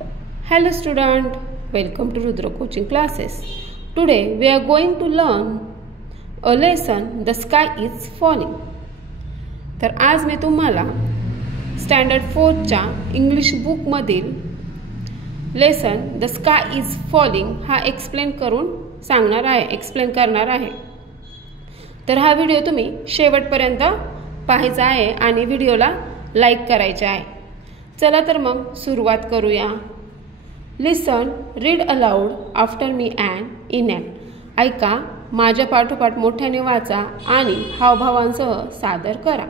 Hello student, welcome to Rudra coaching classes. Today we are going to learn a lesson, The Sky is Falling. तर आज मी तुम्हाला standard 4 च्या English book मधील lesson the sky is falling हा explain करणार आहे. तर हा व्हिडिओ तुम्ही शेवटपर्यंत पाहायचा आहे आणि व्हिडिओला लाईक करायचे आहे. चला तर मग सुरुवात करूया. Listen, read aloud after me and enact. ऐका, माझ्या पाठोपाठ मोठ्याने वाचा आणि हावभावांसह सादर करा.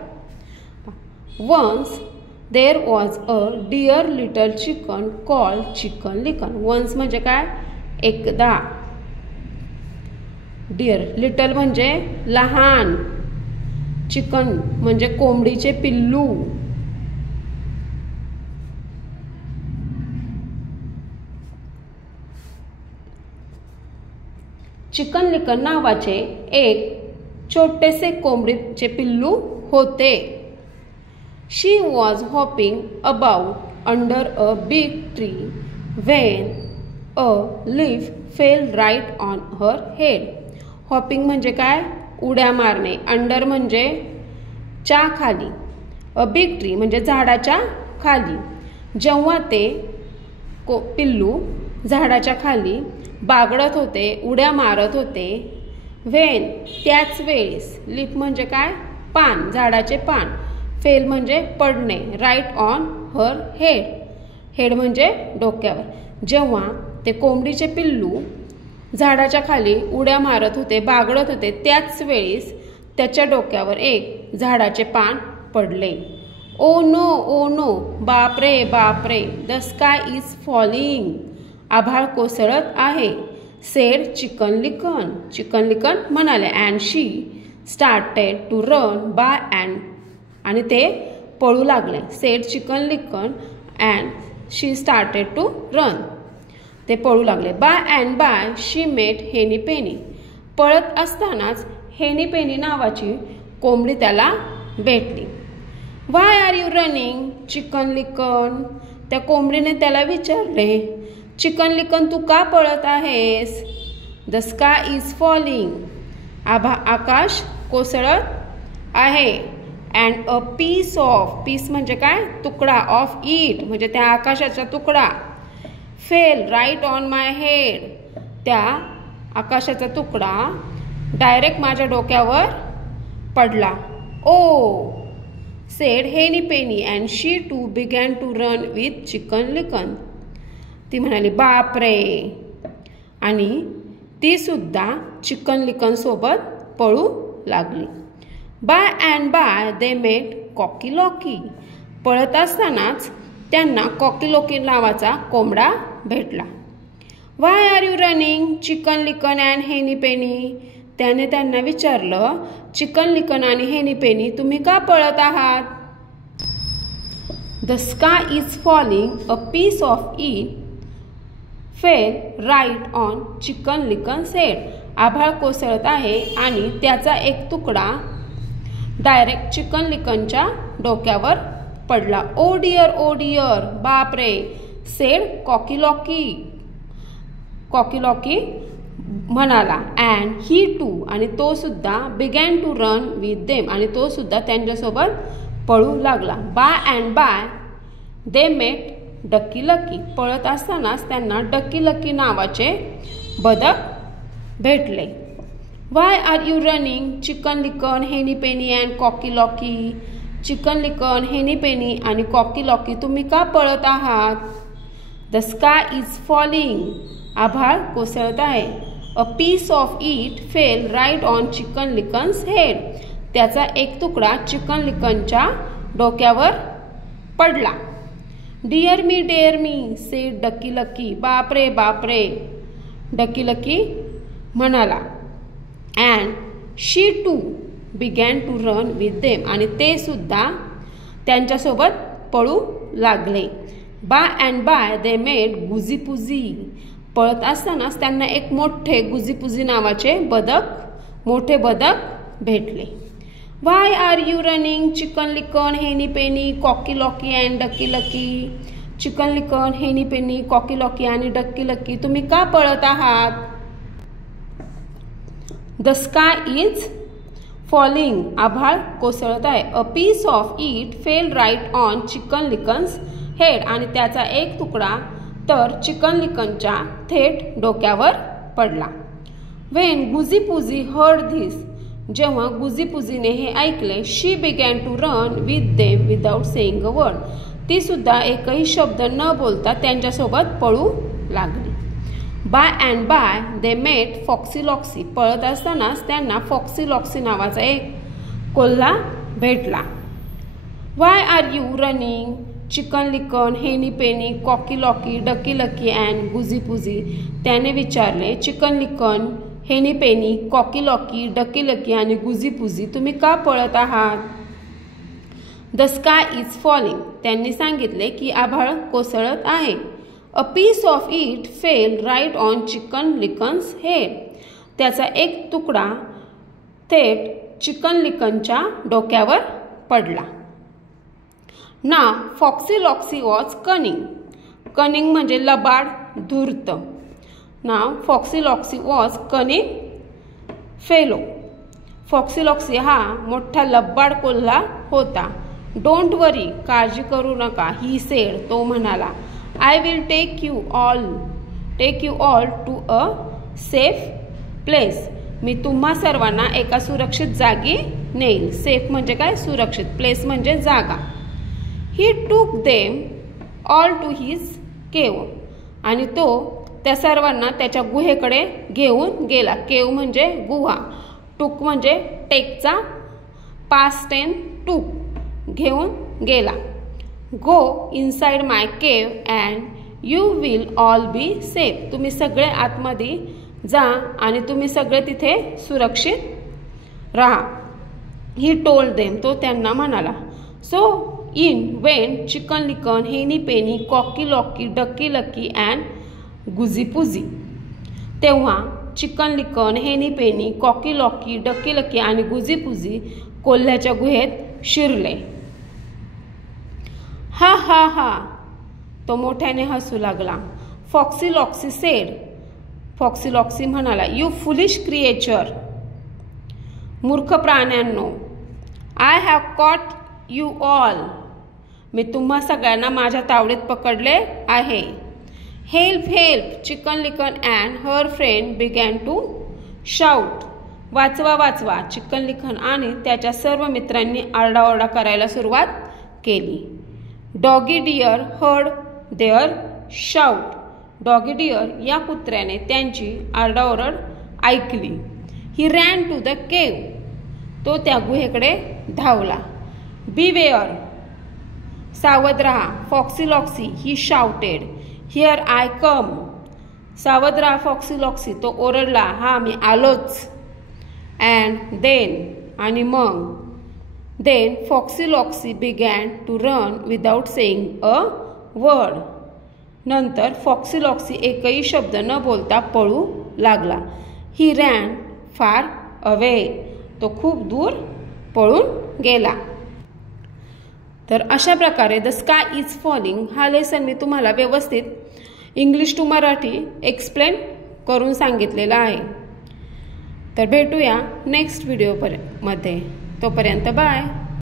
Once there was a dear little chicken called Chicken Licken. Once म्हणजे काय? एकदा. डिअर, लिटल म्हणजे लहान, चिकन म्हणजे कोंबडीचे पिल्लू. चिकन लिकन नावाचे एक छोटेसे कोंबडीचे पिल्लू होते. She was hopping about under a big tree when a leaf fell right on her head. Hopping म्हणजे काय? उड्या मारणे. अंडर म्हणजे च्या खाली. अ बिग ट्री म्हणजे झाडाच्या खाली. जेव्हा ते पिल्लू झाडाच्या खाली बागडत होते, उड्या मारत होते. व्हेन त्याच वेळेस. लीफ म्हणजे काय? पान, झाडाचे पान. फेल म्हणजे पडणे. Right on her head. Head म्हणजे डोक्यावर. जेव्हा ते कोंबडीचे पिल्लू झाडाच्या खाली उड्या मारत होते, बागडत होते, त्याच वेळेस त्याच्या डोक्यावर एक झाडाचे पान पडले. ओ नो, ओ नो, बापरे बापरे. The sky is falling. आभाळ कोसळत आहे. Said Chicken Licken. Chicken Licken म्हणाले. And she started to run by and. आणि ते पळू लागले. Said Chicken Licken and she started to run. ते पळू लागले. By and by she met Henny Penny. पळत असतानाच हेनी पेनी नावाची कोंबडी त्याला भेटली. Why are you running Chicken Licken. त्या कोंबडीने त्याला विचारले, चिकन लिकन तू का पळत आहेस? The sky is falling. आकाश कोसळत आहे. And a piece of. Piece म्हणजे काय? तुकडा. ऑफ इट म्हणजे त्या आकाशाचा तुकडा. Fell right on my head. त्या आकाशाचा तुकडा डायरेक्ट माझ्या डोक्यावर पडला. Oh said Henny Penny and she too began to run with Chicken Licken. ती म्हणाली बापरे. आणि ती सुद्धा चिकन लिकन सोबत पळू लागली. By and by they met Cocky Locky. पळत असतानाच त्यांना कॉकी लॉकी नावाचा कोंबडा भेटला. Why are you running Chicken Licken and Henny Penny. त्याने त्यांना विचारलं, चिकन लिकन आणि हेनी पेनी तुम्ही का पळत आहात? The sky is falling. A piece of it fell right on Chicken Licken said. आभाळ कोसळत आहे आणि त्याचा एक तुकडा डायरेक्ट चिकन लिकनच्या डोक्यावर पडला. ओ डिअर, ओ डिअर, बापरे. Said Cocky Locky. Cocky Locky म्हणाला. And he too. आणि तो सुद्धा began to run with them. आणि तो सुद्धा त्यांच्यासोबत पळू लागला. By and by they met Ducky Lucky. पळत असतानाच त्यांना डकी लकी नावाचे बदक भेटले. Why are you running Chicken Licken Henny Penny and Cocky Locky. Chicken Licken, Henny Penny आणि कॉकी लॉकी तुम्ही का पळत आहात? The sky is falling. आभाळ कोसळत आहे. A piece of it fell right on Chicken Licken's head. त्याचा एक तुकडा चिकन लिकनच्या डोक्यावर पडला. Dear me said Ducky Lucky. बापरे बापरे. डकी लकी म्हणाला. And she too began to run with them. आणि ते सुद्धा त्यांच्यासोबत पळू लागले. By and by they made Goosey Poosey. पळत असतानाच त्यांना एक मोठे गुजीपुजी नावाचे मोठे बदक भेटले. Why are you running? Chicken licken, henny penny, cocky locky and ducky lucky. Chicken Licken, Henny Penny, Cocky lauki आणि डक्की लक्की तुम्ही का पळत आहात? The sky is falling. आभाळ कोसळत आहे. A piece of it fell right on Chicken Licken's head. आणि त्याचा एक तुकडा तर चिकन लिकनच्या थेट डोक्यावर पडला. When Goosey Poosey heard this. जेव्हा गुझीपुझीने हे ऐकले, she began to run with them without saying a word. ती सुद्धा एकही शब्द न बोलता त्यांच्यासोबत पळू लागली. By and by they met Foxy Loxy. पळत असतानाच त्यांना फॉक्सी लॉक्सी नावाचा एक कोल्हा भेटला. Why are you running? Chicken Licken, Henny Penny, Cocky Locky, Ducky Lucky and Goosey Poosey. त्याने विचारले, Chicken Licken, Henny Penny, Cocky Locky, Ducky lucky आणि गुझीपुझी तुम्ही का पळत आहात? The sky is falling. त्यांनी सांगितले की आभाळ कोसळत आहे. A piece of it fell right on Chicken Licken's head. त्याचा एक तुकडा थेट चिकन लिकनच्या डोक्यावर पडला. ना फॉक्सी लॉक्सी वॉज कनिंग. कनिंग म्हणजे लबाड, धूर्त. ना फॉक्सी लॉक्सी वॉज कनिंग फेलो. फॉक्सी लॉक्सी हा मोठा लबाड कोल्हा होता. डोंट वरी, काळजी करू नका, ही सेड, तो म्हणाला. I will take you all to a safe place. मी तुम्हा सर्वांना एका सुरक्षित जागी नेईल. सेफ म्हणजे काय? सुरक्षित. प्लेस म्हणजे जागा. ही टूक देम ऑल टू हिज केव. आणि तो त्या सर्वांना त्याच्या गुहेकडे घेऊन गेला. केव म्हणजे गुहा. टूक म्हणजे टेकचा पास्ट टेन्स टूक. घेऊन गेला. गो इनसाइड माय केव and you will all be safe. तुम्ही सगळे आतमध्ये जा आणि तुम्ही सगळे तिथे सुरक्षित राहा. He told them. तो त्यांना म्हणाला. So in went Chicken Licken, Henny Penny, Cocky Locky, Ducky Lucky and Goosey Poosey. तेव्हा Chicken Licken, Henny Penny, Cocky Locky, Ducky Lucky आणि गुझीपुझी कोल्ह्याच्या गुहेत शिरले. हा हा हा. तो मोठ्याने हसू लागला. Foxy Loxy said. Foxy Loxy म्हणाला, यू फुलिश क्रिएचर. मूर्ख प्राण्यांनो. I have caught you all. मी तुम्हा सगळ्यांना माझ्या तावडीत पकडले आहे. Help help. Chicken Licken and her friend began to shout. वाचवा वाचवा. चिकन लिकन आणि त्याच्या सर्व मित्रांनी आरडाओरडा करायला सुरुवात केली. Doggy dear heard their shout. Doggy dear या कुत्र्याने त्यांची आरडाओरड ऐकली. ही रॅन टू द केव. तो त्या गुहेकडे धावला. बीवेअर. सावध रहा. Foxy Loxy. He shouted. Here I come. सावध रहा फॉक्सी लॉक्सी. तो ओरडला, हा मी आलोच. And then. आणि मग. Then Foxy Loxy began to run without saying a word. नंतर फॉक्सी लॉक्सी एकही शब्द न बोलता पळू लागला. He ran far away. तो खूप दूर पळून गेला. तर अशा प्रकारे द स्काय इज फॉलिंग हा लेसन मी तुम्हाला व्यवस्थित इंग्लिश टू मराठी एक्सप्लेन करून सांगितलेला आहे. तर भेटूया नेक्स्ट व्हिडिओ मध्ये. तोपर्यंत बाय.